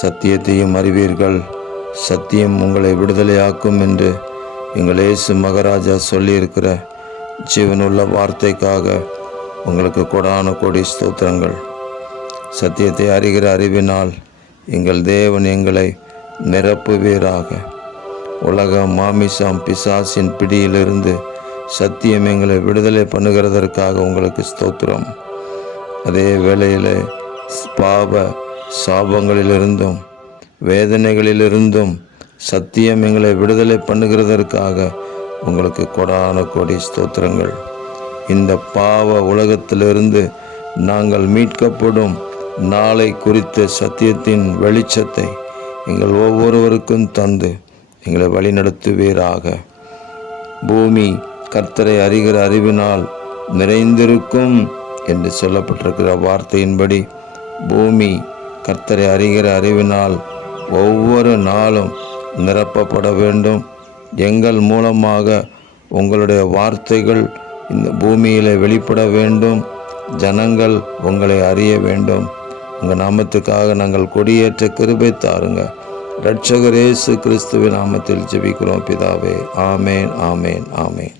சத்தியத்தையும் அறிவீர்கள், சத்தியம் உங்களை விடுதலையாக்கும் என்று எங்கள் இயேசு மகாராஜா சொல்லியிருக்கிற ஜீவனுள்ள வார்த்தைக்காக உங்களுக்கு கொடான கோடி ஸ்தோத்திரங்கள். சத்தியத்தை அறிகிற அறிவினால் எங்கள் தேவன் எங்களை நிரப்புவீராக. உலகம், மாமிசம், பிசாசின் பிடியிலிருந்து சத்தியம் எங்களை விடுதலை பண்ணுகிறதற்காக உங்களுக்கு ஸ்தோத்திரம். அதே வேளையில் பாவ சாபங்களிலிருந்தும் வேதனைகளிலிருந்தும் சத்தியம் எங்களை விடுதலை பண்ணுகிறதற்காக உங்களுக்கு கொடான கோடி ஸ்தோத்திரங்கள். இந்த பாவ உலகத்திலிருந்து நாங்கள் மீட்கப்படும் நாளை குறித்த சத்தியத்தின் வெளிச்சத்தை எங்கள் ஒவ்வொருவருக்கும் தந்து எங்களை வழிநடத்துவீராக. பூமி கர்த்தரை அறிகிற அறிவினால் நிறைந்திருக்கும் என்று சொல்லப்பட்டிருக்கிற வார்த்தையின்படி பூமி கர்த்தரை அறிகிற அறிவினால் ஒவ்வொரு நாளும் நிரப்பப்பட வேண்டும். எங்கள் மூலமாக உங்களுடைய வார்த்தைகள் இந்த பூமியில் வெளிப்பட வேண்டும். ஜனங்கள் உங்களை அறிய வேண்டும். உங்கள் நாமத்துக்காக நாங்கள் கொடியேற்ற கிருபை தாருங்க. இரட்சகர் இயேசு கிறிஸ்துவின் நாமத்தில் ஜெபிக்கிறோம் பிதாவே. ஆமேன், ஆமேன், ஆமேன்.